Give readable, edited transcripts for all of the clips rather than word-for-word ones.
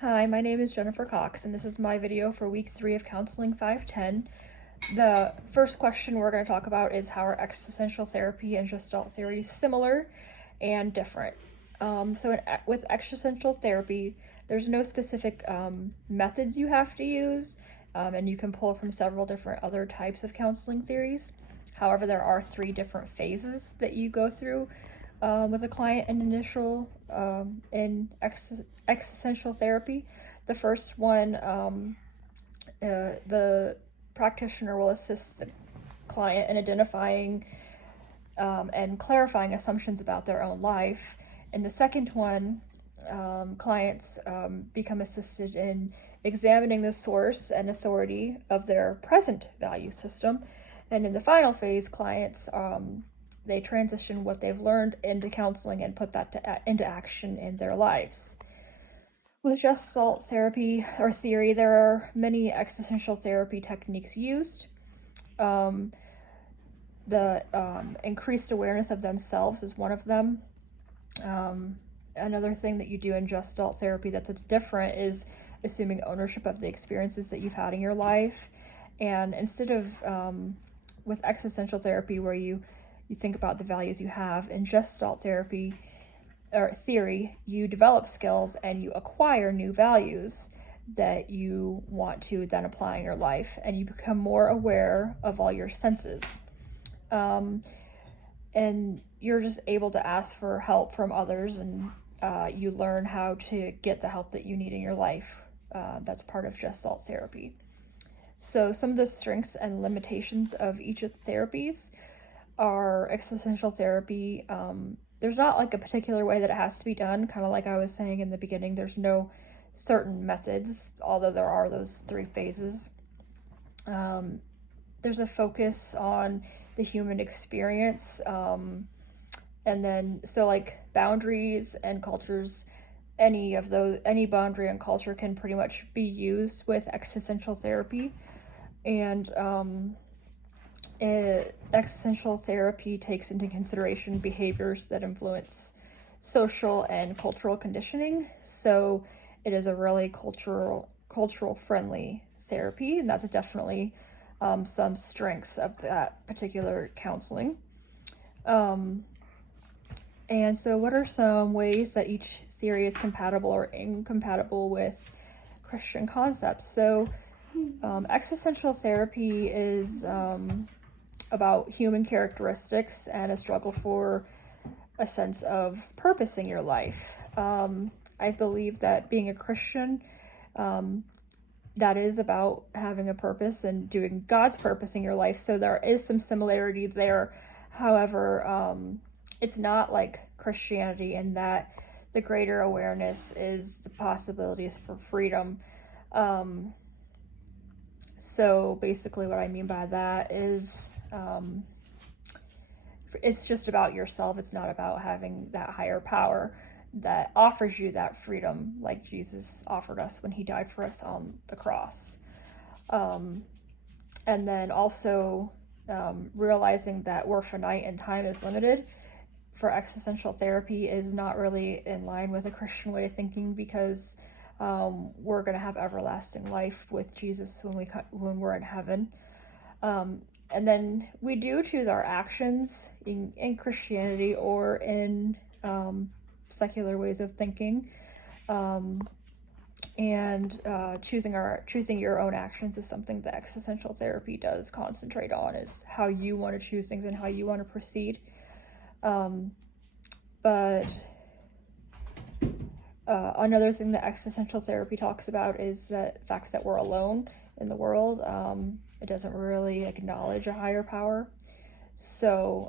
Hi, my name is Jennifer Cox, and this is my video for week 3 of Counseling 510. The first question we're going to talk about is how are existential therapy and Gestalt theory similar and different. With existential therapy, there's no specific methods you have to use, and you can pull from several different other types of counseling theories. However, there are 3 different phases that you go through with a client in existential therapy. The first one, the practitioner will assist the client in identifying and clarifying assumptions about their own life. In the second one, clients become assisted in examining the source and authority of their present value system. And in the final phase, clients they transition what they've learned into counseling and put that into action in their lives. With Gestalt therapy or theory, there are many existential therapy techniques used. The increased awareness of themselves is one of them. Another thing that you do in Gestalt therapy that's different is assuming ownership of the experiences that you've had in your life. And instead of with existential therapy where you think about the values you have, in Gestalt therapy or theory, you develop skills and you acquire new values that you want to then apply in your life, and you become more aware of all your senses. And you're just able to ask for help from others, and you learn how to get the help that you need in your life. That's part of Gestalt therapy. So some of the strengths and limitations of each of the therapies are existential therapy. There's not like a particular way that it has to be done, kind of like I was saying in the beginning. There's no certain methods, although there are those 3 phases. There's a focus on the human experience, and then so like boundaries and cultures, any boundary and culture can pretty much be used with existential therapy. And existential therapy takes into consideration behaviors that influence social and cultural conditioning. So it is a really cultural friendly therapy, and that's definitely some strengths of that particular counseling. And so what are some ways that each theory is compatible or incompatible with Christian concepts? So existential therapy is about human characteristics and a struggle for a sense of purpose in your life. I believe that being a Christian, that is about having a purpose and doing God's purpose in your life. So there is some similarity there. However, it's not like Christianity in that the greater awareness is the possibilities for freedom. So basically what I mean by that is it's just about yourself. It's not about having that higher power that offers you that freedom like Jesus offered us when he died for us on the cross. And then also realizing that we're finite and time is limited for existential therapy is not really in line with a Christian way of thinking, because we're going to have everlasting life with Jesus when we're in heaven. And then we do choose our actions in Christianity or in secular ways of thinking. And choosing your own actions is something that existential therapy does concentrate on, is how you want to choose things and how you want to proceed. But another thing that existential therapy talks about is the fact that we're alone in the world. It doesn't really acknowledge a higher power. So,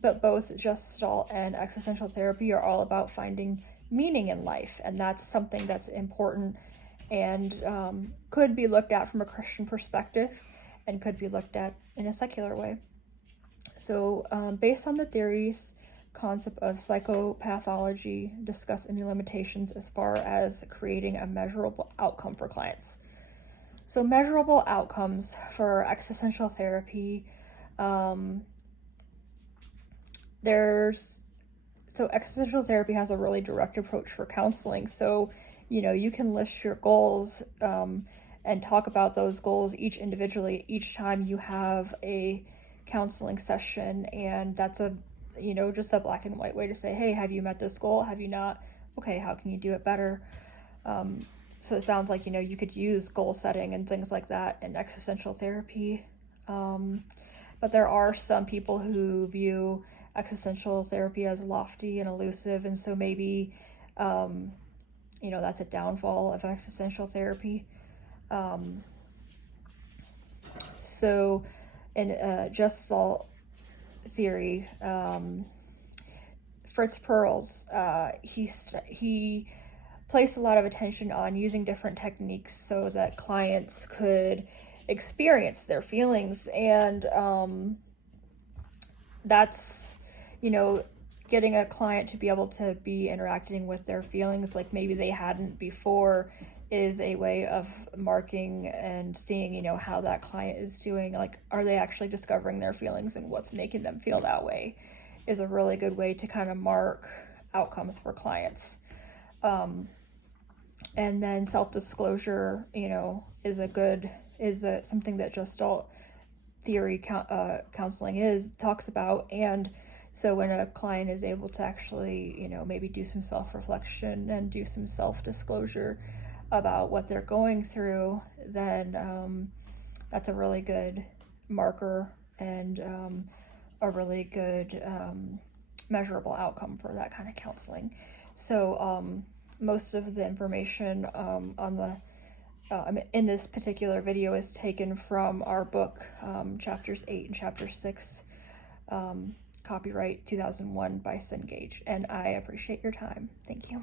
but both Gestalt and existential therapy are all about finding meaning in life, and that's something that's important and could be looked at from a Christian perspective and could be looked at in a secular way. So based on the theories, concept of psychopathology, discuss any limitations as far as creating a measurable outcome for clients. So measurable outcomes for existential therapy, existential therapy has a really direct approach for counseling. So you can list your goals and talk about those goals each individually each time you have a counseling session. And that's just a black and white way to say, hey, have you met this goal? Have you not? Okay, how can you do it better? So it sounds like, you could use goal setting and things like that in existential therapy. But there are some people who view existential therapy as lofty and elusive, and so maybe, that's a downfall of existential therapy. So in Gestalt theory, Fritz Perls, he placed a lot of attention on using different techniques so that clients could experience their feelings. And that's, getting a client to be able to be interacting with their feelings like maybe they hadn't before is a way of marking and seeing, how that client is doing. Like, are they actually discovering their feelings and what's making them feel that way is a really good way to kind of mark outcomes for clients. And then self-disclosure, is something that Gestalt theory counseling talks about. And so when a client is able to actually, maybe do some self-reflection and do some self-disclosure about what they're going through, then that's a really good marker and a really good measurable outcome for that kind of counseling. So most of the information in this particular video is taken from our book, chapters 8 and chapter 6, copyright 2001 by Cengage. And I appreciate your time. Thank you.